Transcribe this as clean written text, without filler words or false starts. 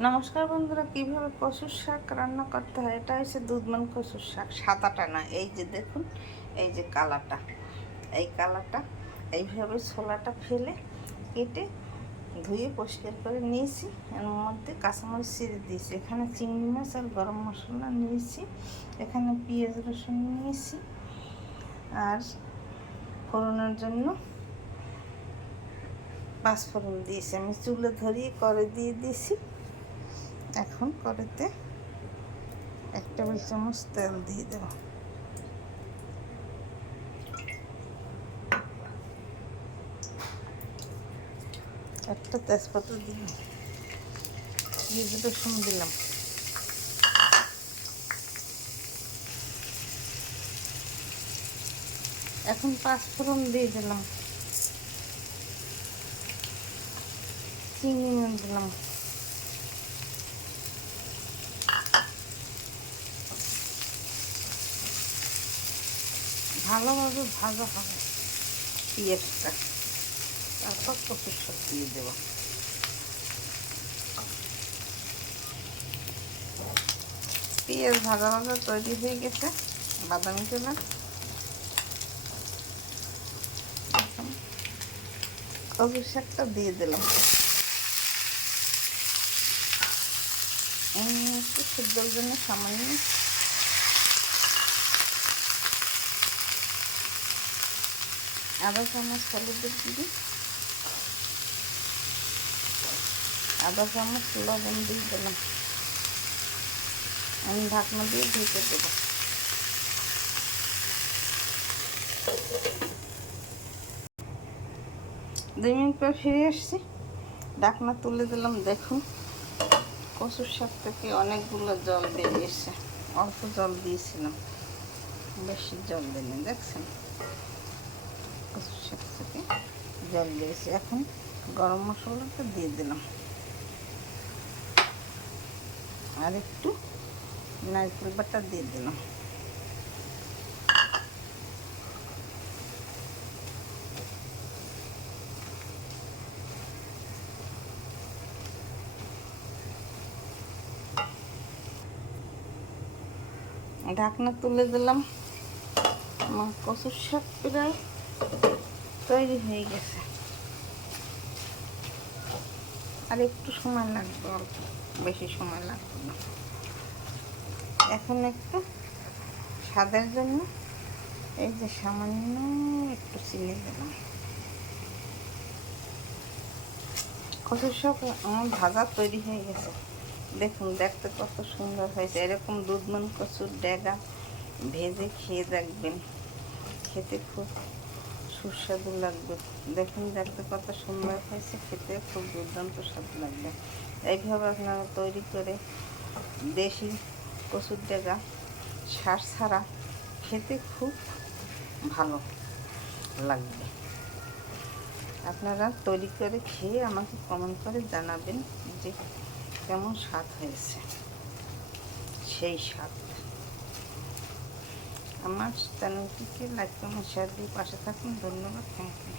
নমস্কার বন্ধুরা, কিভাবে কচুর শাক রান্না করতে হয়। এটা হচ্ছে দুধমান কচুর শাক, সাদাটা না। এই যে দেখুন, এই যে কালাটা, এই কালাটা এইভাবে ছোলাটা ফেলে কেটে ধুয়ে পরিষ্কার করে নিয়েছি। এর মধ্যে কাঁচামরিচ ছিঁড়ে দিয়েছি, এখানে চিংড়ি মাছ আর গরম মশলা নিয়েছি, এখানে পেঁয়াজ রসুন নিয়েছি, আর ফোড়নের জন্য পাঁচফোড়ন দিয়েছি। আমি চুলে ধরিয়ে করে দিয়ে দিয়েছি। এখন কড়াইতে 1 টেবিল চামচ তেল দিয়ে দেব। একটা তেজপাতা দিলাম, পেঁয়াজ রসুন দিলাম, এখন পাঁচফোড়ন দিয়ে দিলাম, চিংড়ি মাছ দিলাম, ভালোভাবে ভাজা হবে পেঁয়াজটা। তারপর কচুর শাক দিয়ে দেব। পেঁয়াজ ভাজা ভাজা তৈরি হয়ে গেছে, বাদামি কালার। কচুর শাকটা দিয়ে দিলাম। একটু সিদ্ধর জন্য সামান্য আধা চামচ হলুদের গুঁড়ি, আধা চামচ লবণ দিয়ে দিলাম। আমি ঢাকনা দিয়ে ঢেকে দেবো। দুই মিনিট পর ফিরে আসছি, ঢাকনা তুলে দিলাম। দেখুন, কচুর শাক থেকে অনেকগুলো জল বেরিয়েছে। অল্প জল দিয়েছিলাম, বেশি জল দিলে। দেখছেন, কচুর শাক থেকে জল দিয়েছি। এখন গরম মশলাটা দিয়ে দিলাম, আর একটু নারকেল বাটা দিয়ে দিলাম। ঢাকনা তুলে দিলাম। আমার কচুর শাক প্রায় তৈরি হয়ে গেছে, আর একটু সময় লাগবে, অল্প, বেশি সময় লাগবে না। এখন একটু স্বাদের জন্য এই যে সামান্য একটু চিনি দিলাম। কচুর শাক আমার ভাজা তৈরি হয়ে গেছে। দেখুন, দেখতে কত সুন্দর হয়েছে। এরকম দুধমান কচুর ডেগা ভেজে খেয়ে দেখবেন, খেতে খুব সুস্বাদু লাগবে। দেখুন, দেখতে কত সুন্দর হয়েছে, খেতে খুব দুর্দান্ত স্বাদ লাগবে। এইভাবে আপনারা তৈরি করে দেশি কচুর ডেগা সার ছাড়া খেতে খুব ভালো লাগবে। আপনারা তৈরি করে খেয়ে আমাকে কমেন্ট করে জানাবেন যে কেমন স্বাদ হয়েছে। সেই স্বাদ। আমার চ্যানেলটিকে লাইক কমেন্ট শেয়ার দিয়ে পাশে থাকুন। ধন্যবাদ, থ্যাংক ইউ।